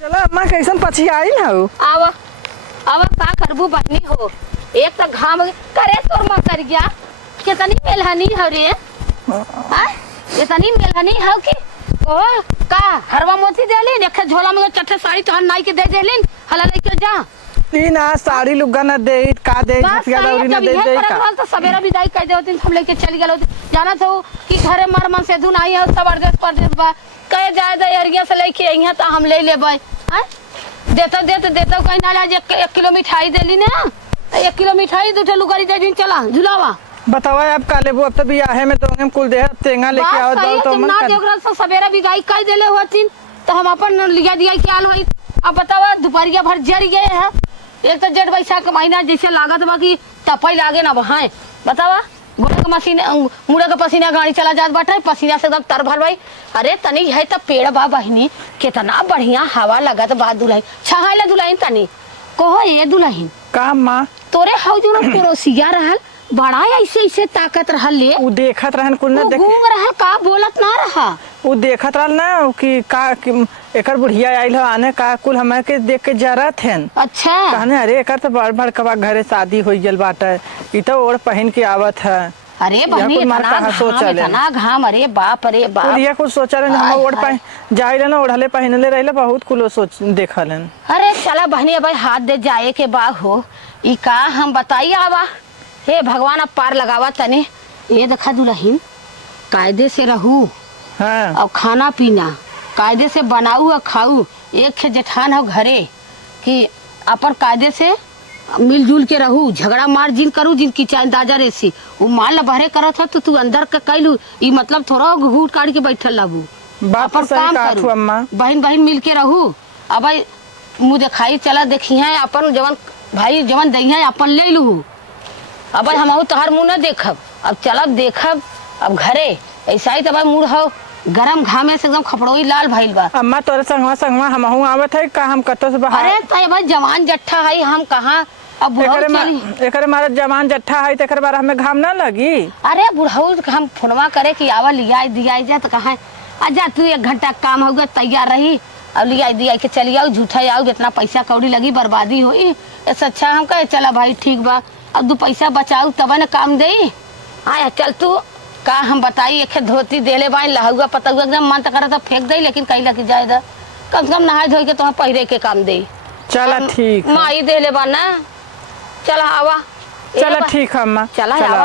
चला अम्मा कैसन पछी आई ना हो। आवा आवा का करबू बहनी हो। एक तो घाम करे तोर मा कर गया कितनी मेलहनी हो रे। हां कितनी मेलहनी हो कि ओ का हरवा मोती देली एक झोला में चट्टे साड़ी तो नाई के दे देलिन हला लेके जा ई ना साड़ी लुग्गा ना दे का दे झटिया दौरी ना दे दे का तो सवेरा विदाई कर देवतिन हम लेके चल गेलो जाना तो कि घरे मर मन से धुन आई है जबरदस्त पर बा कहे जाए दे एरिया से लेके अइहा त हम ले लेबै। हैं देता कहीं ना आज 1 किलो मिठाई देली ना 1 किलो मिठाई 2 लुगारी दे दिन चला झुलावा बतावा आप का लेबो। अब तो बियाहे में तो हम कुल दे तेंगा लेके आओ तो मन ना जोगरा से सवेरा विदाई कर देले होतिन तो हम अपन लिया दिया ख्याल होई। अब बतावा दोपहरिया भर जड़ गए है। एक तो जेठ बैसाख का महीना जैसे लागत बा कि तपई लागे ना बहाए। बतावा गोड़ के मशीन मुड़ा के पसीना गाड़ी चला जात बाटे पसीना से एकदम तर भर भाई। अरे तनी है त पेड़ बा बहिनी कितना बढ़िया हवा लगत बा दुल्हन छहाइला दुल्हन तनी कहो ये दुल्हन का मां तोरे हौ जो पड़ोसिया रहल बड़ा ऐसे ताकत रहल ले उ देखत रहन कुल ना देख घूम रहल का बोलत ना रहा उ देखत रहल ना कि का एकर बुढ़िया आइल हो आने का कुल हमारे के देख के जरत हन। अच्छा कहने अरे एकर तो बड़ भड़कवा घरे शादी होई गेल बाटे ई तो ओढ़ पहन के आवत है। अरे बहनी इतना घाम अरे बाप ये कुछ सोचा रहे हम ओढ़ पाए जाए ना ओढ़ले पहनले रहले बहुत कुल सोच देखलन। अरे चला बहनी अब हाथ दे जाए के बा हो ई का हम बताइए आवा हे भगवान अब पार लगावा तने ये देखा दुल्हन कायदे से रहू हाँ और खाना पीना कायदे से बनाऊ और खाऊ। एक जेठान हो घरे कि अपन कायदे से मिलजुल के रहू झगड़ा मार जिन करू जिन की चाय दाजा रेसी वो माल बहरे करत है तो तू अंदर का कैलू ई मतलब थोड़ा घूट काट के बैठल लाबू बात सही कहत हो अम्मा। बहन मिल के रहू। अब मुँह दिखाई चला देखी है अपन जवन भाई जवन दही है अपन ले लू। अब हम तोहर मुँह न देखब अब चलब देखब अब घरे ऐसा ही तब मुँह हो गरम घामे से एकदम खपड़ोई लाल भइल बा। अम्मा तोरे संगवा हमहू आवत है का हम कतो से बाहर। अरे तो भाई जवान जट्ठा है हम कहाँ अब बुढ़ऊ एकर मारे जवान जट्ठा है तेकर बार हमें घाम ना लगी। अरे बुढ़ऊ हम फोनवा करे कि आवा लिया दिया जा तो कहा आजा तू 1 घंटा काम हो गया तैयार रही अब लिया दिया के चली आओ झूठा आओ जितना पैसा कौड़ी लगी बर्बादी हुई ऐसा अच्छा हम कहे चला भाई ठीक बा अब 2 पैसा बचाऊ तब न काम दे आया चल तू का हम बताई एक धोती देले बाई लहुआ पतुआ एकदम मन तो करता फेंक दे लेकिन कहीं लग जाए कम से कम नहाए धोए के तो पहिरे के काम दे। चला ठीक माई देले बा ना चला आवा चला ठीक है अम्मा चला आवा।